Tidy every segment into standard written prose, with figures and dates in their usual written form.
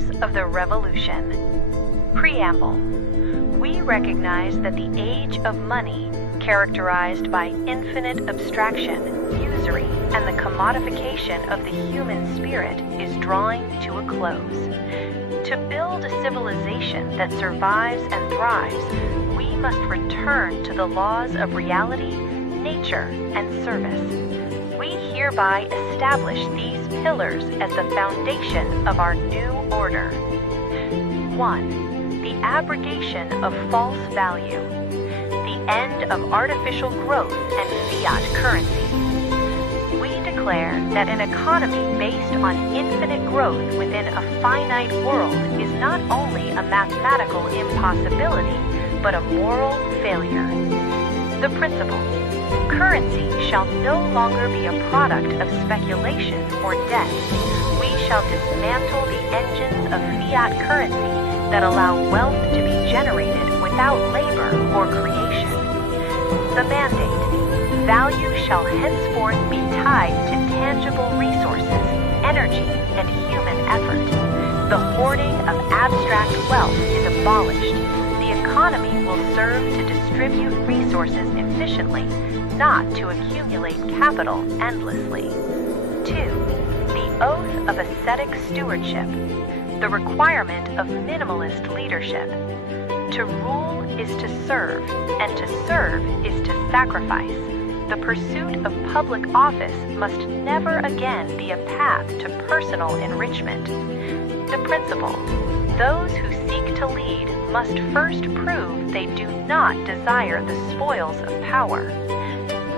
Pillars of the Revolution. Preamble. We recognize that the age of money, characterized by infinite abstraction, usury, and the commodification of the human spirit, is drawing to a close. To build a civilization that survives and thrives, we must return to the laws of reality, nature, and service. We hereby establish these pillars as the foundation of our new order. 1. The abrogation of false value. The end of artificial growth and fiat currency. We declare that an economy based on infinite growth within a finite world is not only a mathematical impossibility, but a moral failure. The principle: currency shall no longer be a product of speculation or debt. We shall dismantle the engines of fiat currency that allow wealth to be generated without labor or creation. The mandate: value shall henceforth be tied to tangible resources, energy, and human effort. The hoarding of abstract wealth is abolished. The economy will serve to distribute resources efficiently, not to accumulate capital endlessly. 2. The oath of ascetic stewardship. The requirement of minimalist leadership. To rule is to serve, and to serve is to sacrifice. The pursuit of public office must never again be a path to personal enrichment. The principle: those who seek to lead must first prove they do not desire the spoils of power.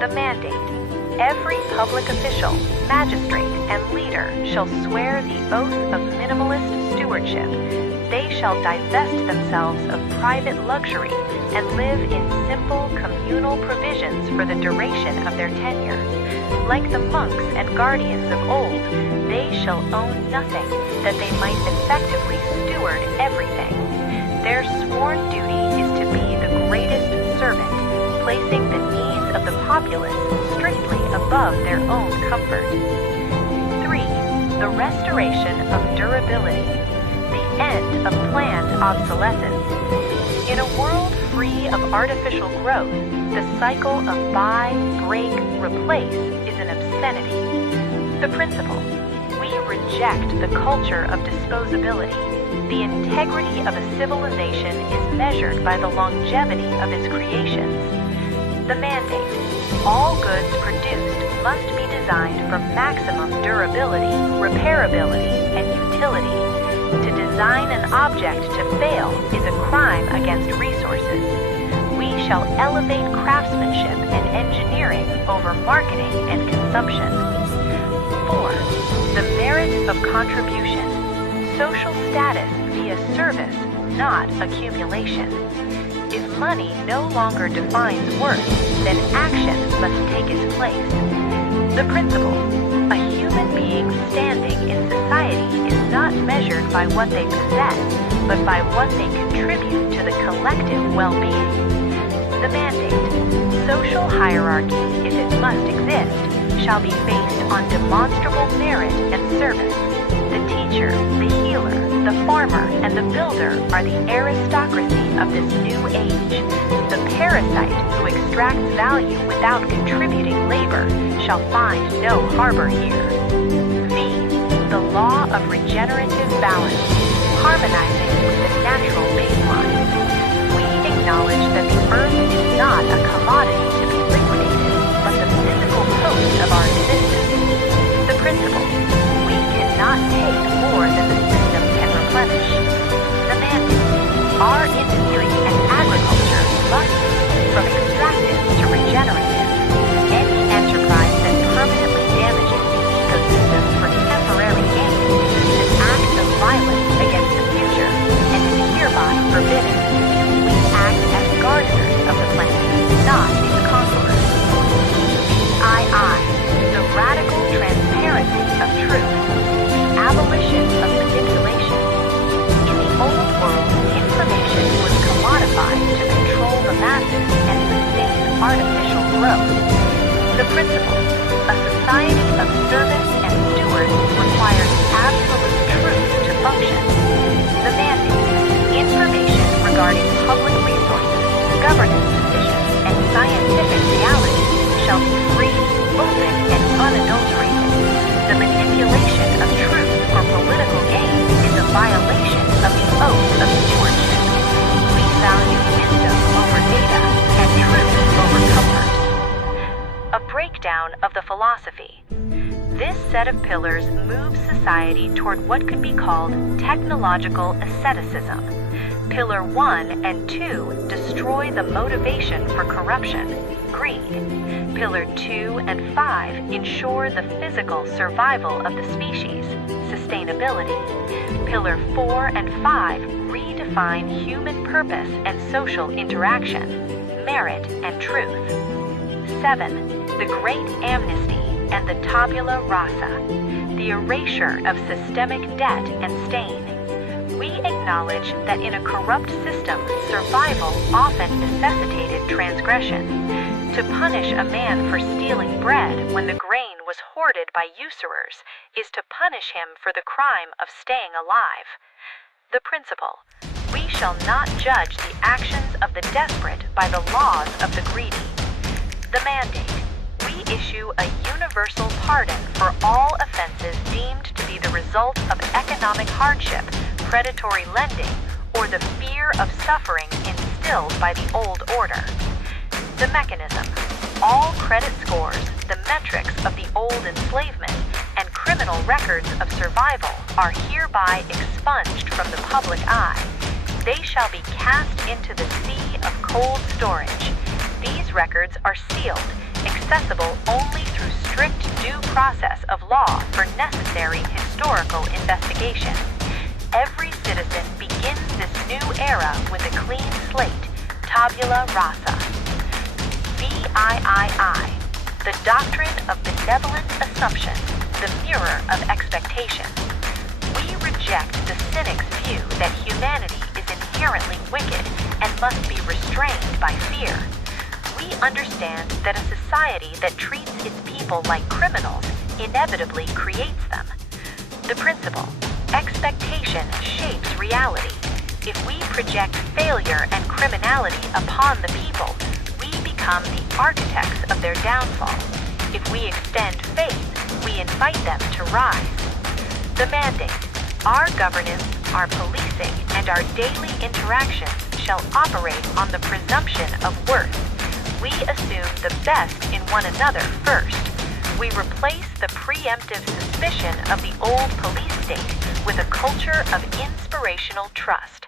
The mandate: every public official, magistrate, and leader shall swear the oath of minimalist stewardship. They shall divest themselves of private luxury and live in simple communal provisions for the duration of their tenure. Like the monks and guardians of old, they shall own nothing, that they might effectively steward everything. Their sworn duty is to be the greatest servant, placing the needs of the populace strictly above their own comfort. 3. The restoration of durability. The end of planned obsolescence. In a world free of artificial growth, the cycle of buy, break, replace is an obscenity. The principle: we reject the culture of disposability. The integrity of a civilization is measured by the longevity of its creations. The mandate: all goods produced must be designed for maximum durability, repairability, and utility. To design an object to fail is a crime against resources. We shall elevate craftsmanship and engineering over marketing and consumption. 4. The merit of contribution. Social status via service, not accumulation. If money no longer defines worth, then action must take its place. The principle: a human being's standing in society is not measured by what they possess, but by what they contribute to the collective well-being. The mandate: social hierarchy, if it must exist, shall be based on demonstrable merit and service. The teacher, the healer, the farmer, and the builder are the aristocracy of this new age. The parasite who extracts value without contributing labor shall find no harbor here. V. The law of regenerative balance, harmonizing with the natural baseline. We acknowledge that the earth is not a commodity to be liquidated, but the physical host of our existence. The principle: we cannot take more than the system can replenish. The mandate: our industry and agriculture must move from extractive to regenerative. Any enterprise that permanently damages the ecosystem for temporary gain is an act of violence against the future and is hereby forbidden. We act as gardeners of the planet, not its breakdown of the philosophy. This set of pillars moves society toward what could be called technological asceticism. Pillar 1 and 2 destroy the motivation for corruption, greed. Pillar 2 and 5 ensure the physical survival of the species, sustainability. Pillar 4 and 5 redefine human purpose and social interaction, merit and truth. 7. The Great Amnesty and the tabula rasa, the erasure of systemic debt and stain. We acknowledge that in a corrupt system, survival often necessitated transgression. To punish a man for stealing bread when the grain was hoarded by usurers is to punish him for the crime of staying alive. The principle: we shall not judge the actions of the desperate by the laws of the greedy. The mandate: we issue a universal pardon for all offenses deemed to be the result of economic hardship, predatory lending, or the fear of suffering instilled by the old order. The mechanism: all credit scores, the metrics of the old enslavement, and criminal records of survival are hereby expunged from the public eye. They shall be cast into the sea of cold storage. These records are sealed, accessible only through strict due process of law for necessary historical investigation. Every citizen begins this new era with a clean slate, tabula rasa. VIII, the doctrine of benevolent assumption, the mirror of expectation. We reject the cynic's view that humanity is inherently wicked and must be restrained by fear. We understand that a society that treats its people like criminals inevitably creates them. The principle: expectation shapes reality. If we project failure and criminality upon the people, we become the architects of their downfall. If we extend faith, we invite them to rise. The mandate: our governance, our policing, and our daily interactions shall operate on the presumption of worth. We assume the best in one another first. We replace the preemptive suspicion of the old police state with a culture of inspirational trust.